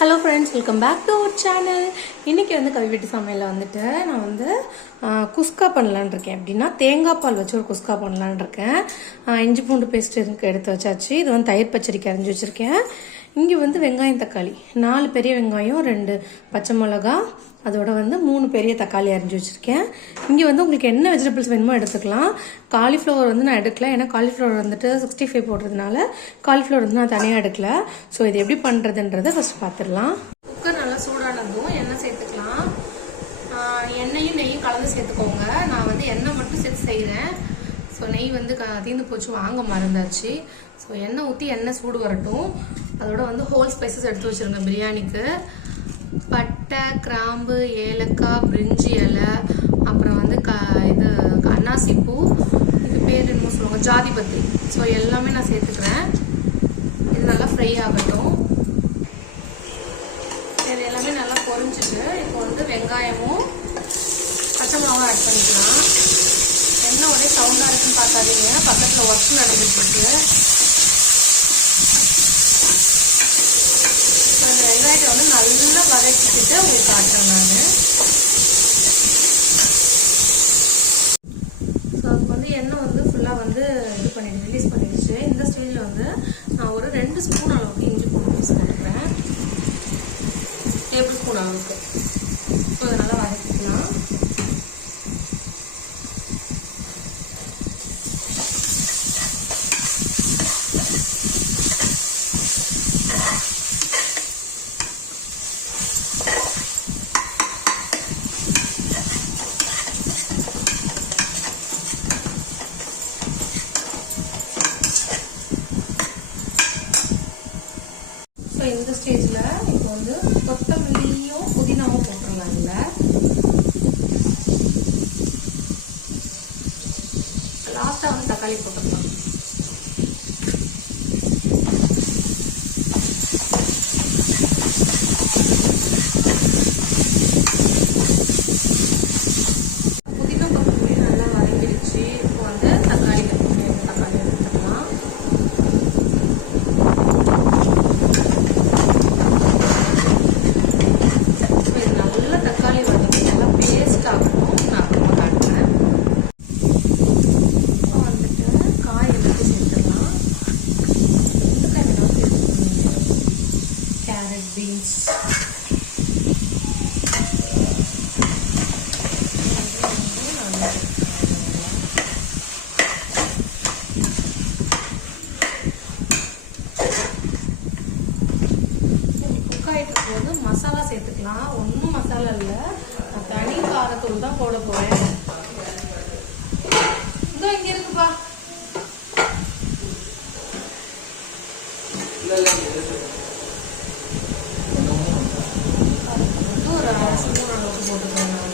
Hello friends, welcome back to our channel. இன்றைக்கி வந்து கவி வீட்டு சமையலில் வந்துட்டு நான் வந்து குஸ்கா பண்ணலான் இருக்கேன். அப்படின்னா தேங்காய் பால் வச்சு ஒரு குஸ்கா பண்ணலான் இருக்கேன். இஞ்சி பூண்டு பேஸ்ட் எடுத்து வச்சாச்சு. இது வந்து தயிர் பச்சடிக்கு அரைஞ்சி வச்சுருக்கேன். இங்கே வந்து வெங்காயம் தக்காளி 4 பெரிய வெங்காயம், 2 பச்சை மிளகா, அதோட வந்து 3 பெரிய தக்காளி அரைஞ்சி வச்சுருக்கேன். இங்கே வந்து உங்களுக்கு என்ன வெஜிடபிள்ஸ் வேணுமோ எடுத்துக்கலாம். காலிஃப்ளவர் வந்து நான் எடுக்கல, ஏன்னா காலிஃப்ளவர் வந்துட்டு 65 போடுறதுனால காலிஃப்ளவர் வந்து நான் தனியாக எடுக்கல. ஸோ இது எப்படி பண்ணுறதுன்றதை ஃபஸ்ட் பார்த்துடலாம். குக்கர் நல்லா சூடானதும் எண்ணெய் சேர்த்துக்கலாம். எண்ணெயும் நெய்யும் கலந்து சேர்த்துக்கோங்க. நான் வந்து எண்ணெய் மட்டும் சேர்த்து செய்கிறேன். ஸோ நெய் வந்து தீர்ந்து போச்சு, வாங்க மறந்தாச்சு. ஸோ எண்ணெய் ஊற்றி எண்ணெய் சூடு வரட்டும். அதோட வந்து ஹோல் ஸ்பைசஸ் எடுத்து வச்சுருங்க. பிரியாணிக்கு பட்டை, கிராம்பு, ஏலக்காய், பிரிஞ்சி இலை, அப்புறம் வந்து இது அன்னாசி பூ, இது பேர் என்னமோ சொல்லுவாங்க, ஜாதி பத்தி. ஸோ எல்லாமே நான் சேர்த்துக்கிறேன். இது நல்லா ஃப்ரை ஆகட்டும். இது எல்லாமே நல்லா பொரிஞ்சிட்டு இப்போ வந்து வெங்காயமும் பச்சை மிளகாவும் ஆட் பண்ணிக்கலாம். என்ன ஒரே சவுண்டாக இருக்குன்னு பார்க்காதீங்க, பக்கத்தில் ஒர்க் நடந்துட்டு இருக்கு. அந்த வெங்காயத்தை வந்து நல்லா வதக்கிட்டு உங்களுக்கு காட்டுறேன் நான். ஸோ அதுக்கு வந்து எண்ணெய் வந்து ஃபுல்லாக வந்து இது பண்ணிட்டு ரிலீஸ் பண்ணிடுச்சு. இந்த ஸ்டேஜில் வந்து நான் ஒரு 2 ஸ்பூன் அளவுக்கு இஞ்சி பூண்டு பேஸ்ட் போட்டுக்கிறேன், டேபிள் ஸ்பூன் அளவுக்கு. ஸோ அதை நல்லா வதக்கிக்கலாம். ஸோ இந்த ஸ்டேஜில் இப்போ வந்து கொத்தமல்லியும் புதினாவும் போட்டுடலாம். இதில் லாஸ்ட்டாக வந்து தக்காளி போட்டுக்கலாம். புதினா கொத்தமல்லி நல்லா வதங்கிடுச்சு. இப்போ வந்து தக்காளி எடுத்துக்கலாம். பீன்ஸ் குக் ஆகிட்டு போது மசாலா சேர்த்துக்கலாம். ஒன்றும் மசாலா இல்லை, நான் தனி காரத்தூள் தான் போட போறேன். இதோ இங்க இருக்குப்பா. ஒரு அரை ஸ்பூன் அளவுக்கு போட்டுக்கிறேன் நான்.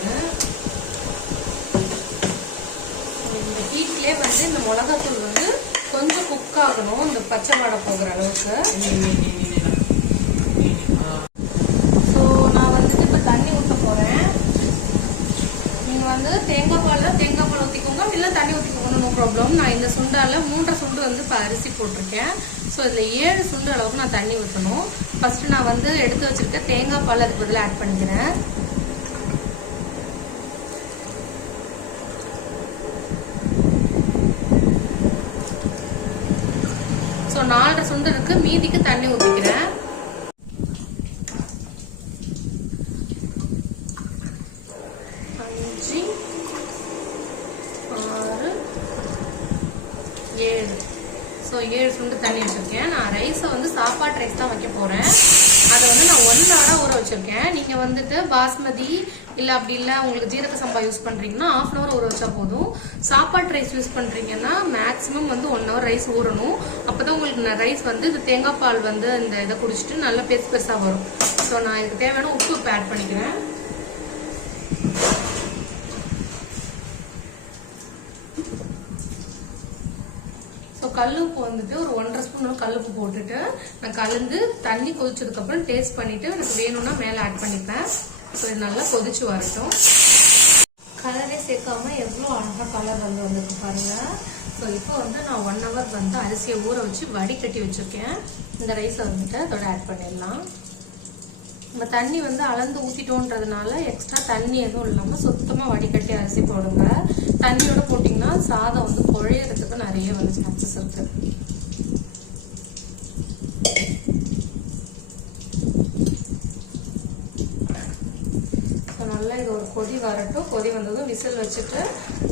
இந்த ஹீட்லேயே வந்து இந்த மிளகாத்தூள் வந்து கொஞ்சம் குக் ஆகணும், இந்த பச்சை வாடை போகிற அளவுக்கு. ஸோ நான் வந்துட்டு இப்போ தண்ணி ஊற்ற போகிறேன். நீங்கள் வந்து தேங்காய் பால் ஊற்றிக்கோங்க, இல்லை தண்ணி ஊற்றிக்கோங்க, நோ ப்ராப்ளம். நான் இந்த சுண்டால 3 சுண்டு வந்து இப்போ அரிசி போட்டிருக்கேன். ஸோ இதில் 7 சுண்டு அளவுக்கு நான் தண்ணி ஊற்றணும். ஃபஸ்ட்டு நான் வந்து எடுத்து வச்சிருக்க தேங்காய் பால் அதுக்கு பதில் ஆட் பண்ணிக்கிறேன். ஸோ 4 சுண்டு இருக்கு, மீதிக்கு தண்ணி ஊற்றிக்கிறேன். ஸோ 7 சுண்டு தண்ணி வச்சுருக்கேன். நான் ரைஸை வந்து சாப்பாட்டு ரைஸ் தான் வைக்க போகிறேன். அதை வந்து நான் 1 ஹவராக ஊற வச்சுருக்கேன். நீங்கள் வந்துட்டு பாஸ்மதி இல்லை அப்படி இல்லை உங்களுக்கு ஜீரக சம்பா யூஸ் பண்ணுறீங்கன்னா 1/2 ஹவர் ஊற வச்சா போதும். சாப்பாட்டு ரைஸ் யூஸ் பண்ணுறீங்கன்னா மேக்ஸிமம் வந்து 1 ஹவர் ரைஸ் ஊறணும். அப்போ தான் உங்களுக்கு ரைஸ் வந்து இந்த தேங்காய் பால் வந்து இந்த இதை குடிச்சிட்டு நல்லா பெருசாக வரும். ஸோ நான் இதுக்கு தேவையான உப்பு இப்போ ஆட் பண்ணிக்கிறேன். கல்லுப்பு வந்துட்டு ஒரு 1.5 ஸ்பூன் கல்லுப்பு போட்டுட்டு நான் கலந்து தண்ணி கொதிச்சதுக்கப்புறம் டேஸ்ட் பண்ணிட்டு எனக்கு வேணும்னா மேலே ஆட் பண்ணிப்பேன். ஸோ இது நல்லா கொதிச்சு வரட்டும். கலரே சேர்க்காம எவ்வளோ அழகாக கலர் வந்துருக்கு பாருங்க. ஸோ இப்போ வந்து நான் 1 ஹவர் வந்து அரிசியை ஊற வச்சு வடிகட்டி வச்சுருக்கேன். இந்த ரைஸை வந்துட்டு அதோட ஆட் பண்ணிடலாம். நம்ம தண்ணி வந்து அளந்து ஊற்றிட்டோன்றதுனால எக்ஸ்ட்ரா தண்ணி எதுவும் இல்லாமல் சுத்தமாக வடிகட்டி அரிசி போடுங்க. தண்ணியோட போட்டிங்கன்னா சாதம் வந்து குழையிறதுக்கு நிறைய வந்து சான்சஸ் இருக்கு. நல்லா இது ஒரு கொதி வரட்டும். கொதி வந்ததும் விசில் வச்சுட்டு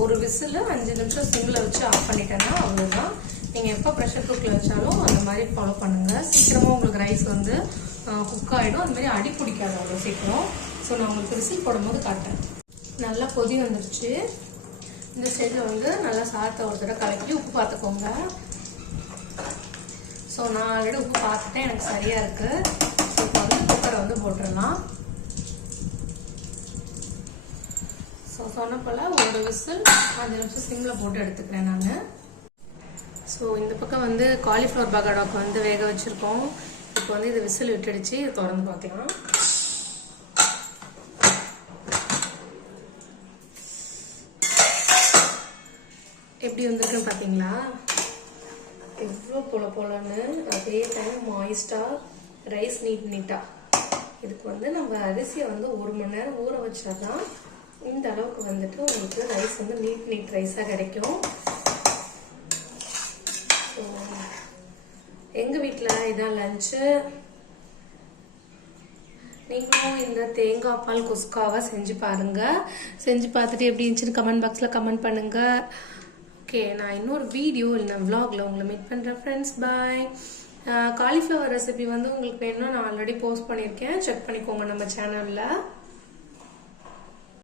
ஒரு விசில் 5 நிமிஷம் சிம்மில் வச்சு ஆஃப் பண்ணிட்டேன்னா அவ்வளோதான். நீங்கள் எப்போ ப்ரெஷர் குக்கரில் வச்சாலும் அந்த மாதிரி ஃபாலோ பண்ணுங்கள். சீக்கிரமாக உங்களுக்கு ரைஸ் வந்து குக் ஆகிடும். அது மாதிரி அடி பிடிக்காது அவ்வளோ சீக்கிரம். ஸோ நான் உங்களுக்கு விசில் போடும்போது காட்டேன். நல்லா கொதி வந்துருச்சு. இந்த ஸ்டேஜில் வந்து நல்லா சாதத்தை ஒரு தடவை கலக்கி உப்பு பார்த்துக்கோங்க. ஸோ நான் ஆல்ரெடி உப்பு பார்த்துட்டேன், எனக்கு சரியாக இருக்குது. ஸோ இப்போ வந்து குக்கரை வந்து போட்டுடலாம். ஸோ சொன்ன போல் ஒரு விசில் 5 நிமிஷம் சிம்மில் போட்டு எடுத்துக்கிறேன் நான். ஸோ இந்த பக்கம் வந்து காலிஃப்ளவர் பகோடாவுக்கு வந்து வேக வச்சுருக்கோம். இப்போ வந்து இது விசில் விட்டுடுச்சு. இது திறந்து பார்க்கலாம். எப்படி வந்திருக்குன்னு பார்த்தீங்களா? எவ்வளோ போலன்னு, அதே டைம் மாய்ஸ்டாக, ரைஸ் நீட்டாக. இதுக்கு வந்து நம்ம அரிசியை வந்து 1 மணி நேரம் ஊற வச்சாதான் இந்த அளவுக்கு வந்துட்டு உங்களுக்கு ரைஸ் வந்து நீட் ரைஸாக கிடைக்கும். ஸோ எங்கள் வீட்டில் இதான் லஞ்சு. நீங்களும் இந்த தேங்காய் பால் குஸ்காவை செஞ்சு பாருங்கள். செஞ்சு பார்த்துட்டு எப்படி இருந்துச்சுன்னு கமெண்ட் பாக்ஸில் கமெண்ட் பண்ணுங்கள். ஓகே, நான் இன்னொரு வீடியோ இல்லை விலாகில் உங்களை மீட் பண்ணுறேன் ஃப்ரெண்ட்ஸ். பாய். காலிஃப்ளவர் ரெசிபி வந்து உங்களுக்கு வேணும்னா நான் ஆல்ரெடி போஸ்ட் பண்ணியிருக்கேன், செக் பண்ணிக்கோங்க நம்ம சேனலில்.